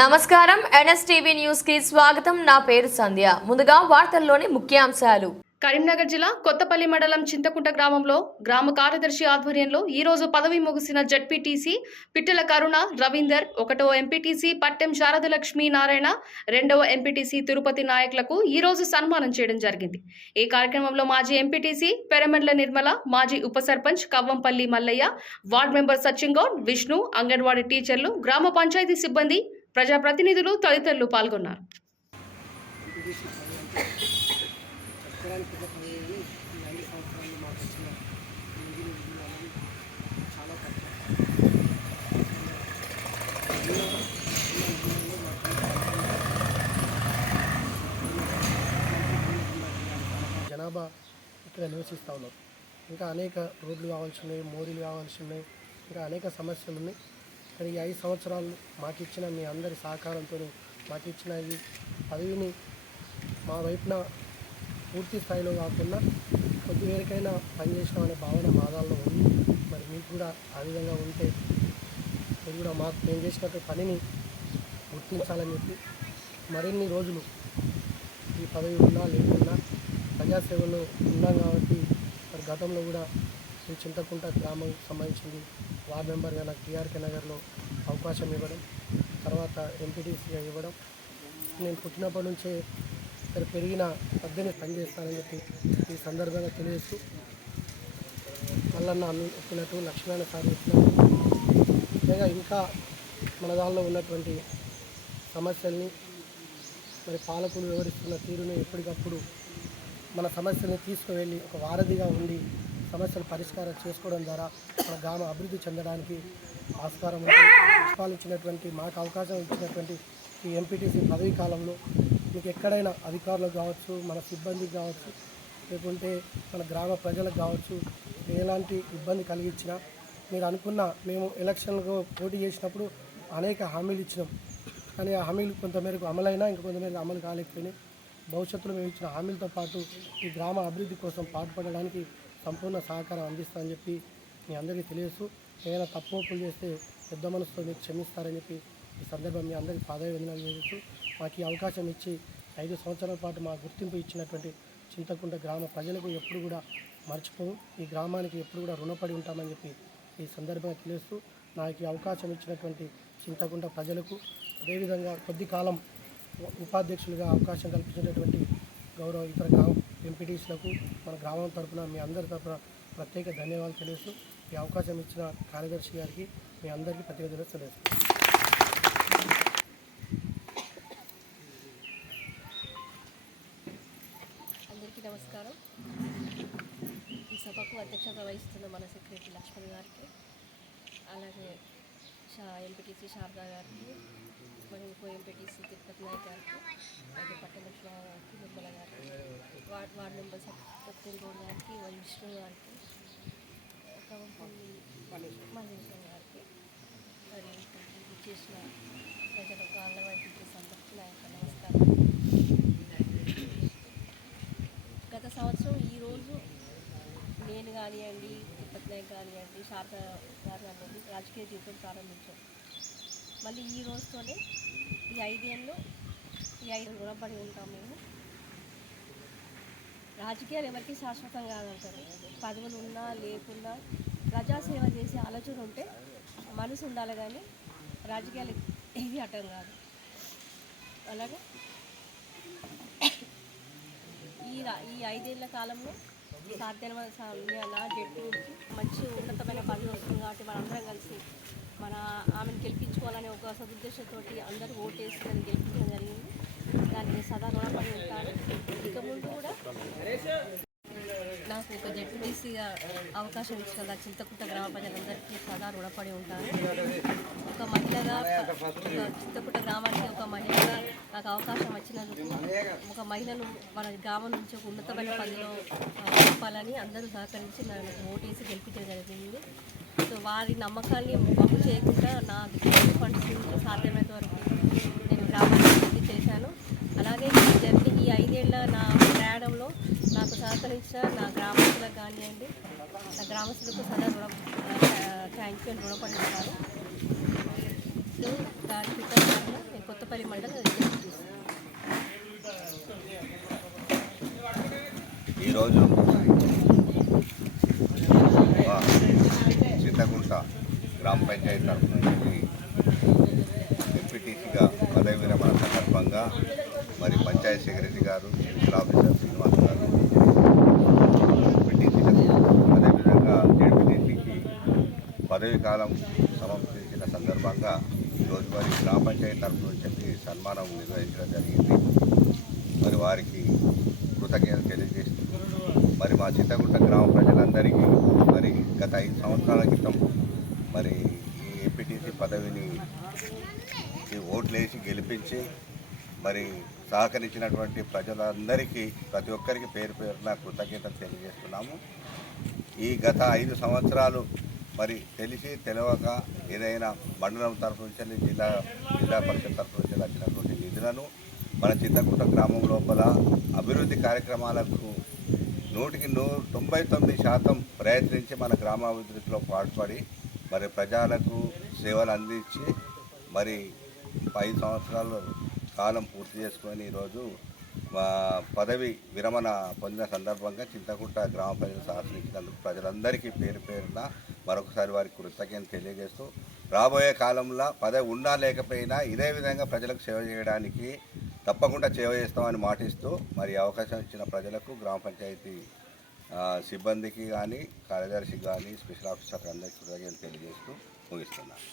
నమస్కారం. ఎన్ఎస్టీవీ న్యూస్కి స్వాగతం. నా పేరు సంధ్య. ముందుగా వార్తల్లోని ముఖ్యాంశాలు. కరీంనగర్ జిల్లా కొత్తపల్లి మండలం చింతకుంట గ్రామంలో గ్రామ కార్యదర్శి ఆధ్వర్యంలో ఈ రోజు పదవి ముగిసిన జడ్పీటీసీ పిట్టల కరుణ రవీందర్ ఒకటో ఎంపీటీసీ పట్టెం శారదలక్ష్మీ నారాయణ రెండవ ఎంపీటీసీ తిరుపతి నాయకులకు ఈ రోజు సన్మానం చేయడం జరిగింది. ఈ కార్యక్రమంలో మాజీ ఎంపీటీసీ పెరమెడ్ల నిర్మల మాజీ ఉప సర్పంచ్ కవ్వంపల్లి మల్లయ్య వార్డు మెంబర్ సచిన్ గౌడ్ విష్ణు అంగన్వాడీ టీచర్లు గ్రామ పంచాయతీ సిబ్బంది ప్రజాప్రతినిధులు తదితరులు పాల్గొన్నారు. జనాభా ఇక్కడ నివసిస్తూ ఉన్నారు ఇంకా అనేక రోడ్లు కావాల్సి ఉన్నాయి మోరీలు కావాల్సి ఉన్నాయి ఇంకా అనేక సమస్యలు ఉన్నాయి. మరి ఈ ఐదు సంవత్సరాలు మాకు ఇచ్చిన మీ అందరి సహకారంతో మాకు ఇచ్చిన ఈ పదవిని మా వైపున పూర్తి స్థాయిలో కాకుండా కొద్ది వేరకైనా పనిచేసినాం అనే భావన మాదాల్లో ఉంది. మరి మీకు కూడా ఆ విధంగా ఉంటే మీరు కూడా మాకు మేము చేసినట్టు పనిని గుర్తించాలని చెప్పి మరిన్ని రోజులు ఈ పదవి ఉన్నా లేకున్నా ప్రజాసేవలో ఉన్నాం కాబట్టి మరి గతంలో కూడా శ్రీ చింతకుంట గ్రామం సంబంధించింది వార్డ్ మెంబర్గా నాకు టీఆర్కే నగర్లో అవకాశం ఇవ్వడం తర్వాత ఎంపీటీసీగా ఇవ్వడం. నేను పుట్టినప్పటి నుంచే ఇక్కడ పెరిగిన పద్దెనిమిది పనిచేస్తానని చెప్పి ఈ సందర్భంగా తెలియజేస్తూ మల్లన్న అన్ను చెప్పినట్టు లక్ష్మణ సార్ చెప్పినట్టు ముఖ్యంగా ఇంకా మన దానిలో ఉన్నటువంటి సమస్యల్ని మరి పాలకులు వివరిస్తున్న తీరుని ఎప్పటికప్పుడు మన సమస్యల్ని తీసుకువెళ్ళి ఒక వారధిగా ఉండి సమస్యలు పరిష్కారం చేసుకోవడం ద్వారా మన గ్రామ అభివృద్ధి చెందడానికి ఆస్కారం పాలించినటువంటి మాకు అవకాశం ఇచ్చినటువంటి ఈ ఎంపీటీసీ పదవీ కాలంలో మీకు ఎక్కడైనా అధికారులకు కావచ్చు మన సిబ్బందికి కావచ్చు లేకుంటే మన గ్రామ ప్రజలకు కావచ్చు ఎలాంటి ఇబ్బంది కలిగించినా మీరు అనుకున్న మేము ఎలక్షన్లకు పోటీ చేసినప్పుడు అనేక హామీలు ఇచ్చినాం. కానీ ఆ హామీలు కొంతమేరకు అమలైనా ఇంకా కొంతమేరకు అమలు కాలేకపోయినాయి. భవిష్యత్తులో మేము ఇచ్చిన హామీలతో పాటు ఈ గ్రామ అభివృద్ధి కోసం పాటుపడడానికి సంపూర్ణ సహకారం అందిస్తానని చెప్పి మీ అందరికీ తెలియజేస్తూ ఏదైనా తప్పు ఒప్పులు చేస్తే పెద్ద మనసుతో మీరు క్షమిస్తారని చెప్పి ఈ సందర్భం మీ అందరికీ పాదవి చేస్తూ మాకు ఈ అవకాశం ఇచ్చి ఐదు సంవత్సరాల పాటు మా గుర్తింపు ఇచ్చినటువంటి చింతకుంట గ్రామ ప్రజలకు ఎప్పుడు కూడా మర్చిపోము. ఈ గ్రామానికి ఎప్పుడు కూడా రుణపడి ఉంటామని చెప్పి ఈ సందర్భంగా తెలుస్తూ నాకు ఈ అవకాశం ఇచ్చినటువంటి చింతకుంట ప్రజలకు అదేవిధంగా కొద్ది కాలం ఉపాధ్యక్షులుగా అవకాశం కల్పించినటువంటి గౌరవ ఇతర గ్రామ ఎంపీటీసీలకు మన గ్రామం తరఫున మీ అందరి తరపున ప్రత్యేక ధన్యవాదాలు తెలుస్తూ ఈ అవకాశం ఇచ్చిన కార్యదర్శి గారికి మీ అందరికీ ప్రత్యేక ధన్యవాదాలు అందరికీ నమస్కారం. ఈ సభకు అధ్యక్షత వహిస్తున్న మన సెక్రటరీ లక్ష్మణ్ గారికి అలాగే షా ఎంపీటీసీ శారదా గారికి మరి ఇంకో ఎంపీటీసీ తిరుపతి నాయక్ గారికి అలాగే గారికి వార్డ్ వార్డ్ సత్యం గారికి విష్ణు గారికి కవంపల్లి గారికి మరి చేసిన ప్రజలకు ఆంగన్వాడీ టీచర్స్ నా యొక్క నమస్కారం గత సంవత్సరం ఈరోజు నేను కానివ్వండి తిరుపతి నాయక్ కానివ్వండి శారద గారు కానివ్వండి రాజకీయ జీవితం ప్రారంభించాం మళ్ళీ ఈ రోజుతోనే ఈ ఐదేళ్ళు ఈ ఐదు రుణపడి ఉంటాం మేము. రాజకీయాలు ఎవరికి శాశ్వతం కాదంటారు. పదవులు ఉన్నా లేకున్నా ప్రజాసేవ చేసే ఆలోచన ఉంటే మనసు ఉండాలి కానీ రాజకీయాలు ఏది అటం కాదు. అలాగే ఈ ఈ ఐదేళ్ళ కాలంలో సాధ్యమైన సమయాల జట్టు మంచి ఉన్నతమైన పదవి వస్తుంది కాబట్టి మనందరం కలిసి మన ఆమెను గెలిపించుకోవాలనే ఒక సదుద్దేశంతో అందరూ ఓటేసి దాన్ని గెలిపించడం జరిగింది. దానికి సదా రుణపడి ఉంటాను ఇక ముందు కూడా నాకు ఒక జడ్పీసీగా అవకాశం ఇచ్చినందుకు నా చింతకుంట గ్రామ ప్రజలందరికీ సదా రుణపడి ఉంటాను. ఒక మహిళగా చింతకుట్ట చింతకుంట గ్రామానికి ఒక మహిళగా నాకు అవకాశం వచ్చినందుకు ఒక మహిళను మన గ్రామం నుంచి ఒక ఉన్నతమైన పనిలో చెప్పాలని అందరూ సహకరించి నన్ను ఓటేసి గెలిపించడం జరిగింది. సో వారి నమ్మకాన్ని వమ్ము చేయకుండా నా ఫండ్స్ నుంచి సాధ్యమైనంత వరకు నేను గ్రామానికి చేశాను. అలాగే ఈ జర్నీ ఈ ఐదేళ్ళ నా ప్రయాణంలో నాకు సహకరించిన నా గ్రామస్తులకు కానివ్వండి నా గ్రామస్తులకు సదా రుణ థ్యాంక్ యూ రుణపడి ఉంటాను నేను కొత్తపల్లి మండలం ఈరోజు చింతకుంట గ్రామ పంచాయతీ తరఫున నుంచి ఎంపీటీసీగా పదవి విరమణ సందర్భంగా మరి పంచాయతీ గారు సివిల్ ఆఫీసర్ శ్రీనివాస్ గారు అదేవిధంగా జడ్పీటీసీకి పదవి కాలం సమాప్తించిన సందర్భంగా ఈరోజు వారి గ్రామ పంచాయతీ తరఫు నుంచి సన్మానం నిర్వహించడం జరిగింది. మరి వారికి కృతజ్ఞతలు తెలియజేస్తూ మరి మా చింతగుట్ట గ్రామ ప్రజలందరికీ మరి గత ఐదు సంవత్సరాల క్రితం మరి ఈ ఎంపీటీసీ పదవిని ఈ ఓట్లేసి గెలిపించి మరి సహకరించినటువంటి ప్రజలందరికీ ప్రతి ఒక్కరికి పేరు పేరున కృతజ్ఞతలు తెలియజేస్తున్నాము. ఈ గత ఐదు సంవత్సరాలు మరి తెలిసి తెలియక ఏదైనా మండలం తరఫు నుంచి జిల్లా జిల్లా పరిషత్ తరఫు నుంచి వచ్చినటువంటి నిధులను మన చింతకుంట గ్రామం లోపల అభివృద్ధి కార్యక్రమాలకు నూటికి నూ తొంభై తొమ్మిది శాతం ప్రయత్నించి మన గ్రామాభివృద్ధిలో పాటుపడి మరి ప్రజలకు సేవలు అందించి మరి ఐదు సంవత్సరాలు కాలం పూర్తి చేసుకొని ఈరోజు మా పదవి విరమణ పొందిన సందర్భంగా చింతకుంట గ్రామ ప్రజలు సహకరించినందుకు ప్రజలందరికీ పేరు పేరున మరొకసారి వారికి కృతజ్ఞత తెలియజేస్తూ రాబోయే కాలంలో పదవి ఉన్నా లేకపోయినా ఇదే విధంగా ప్రజలకు సేవ చేయడానికి తప్పకుండా సేవ చేస్తామని మాటిస్తూ మరి అవకాశం ఇచ్చిన ప్రజలకు గ్రామ పంచాయతీ సిబ్బందికి కానీ కార్యదర్శికి కానీ స్పెషల్ ఆఫీసర్కి అందరికీ కృతజ్ఞతలు తెలియజేస్తూ ముగిస్తున్నాను.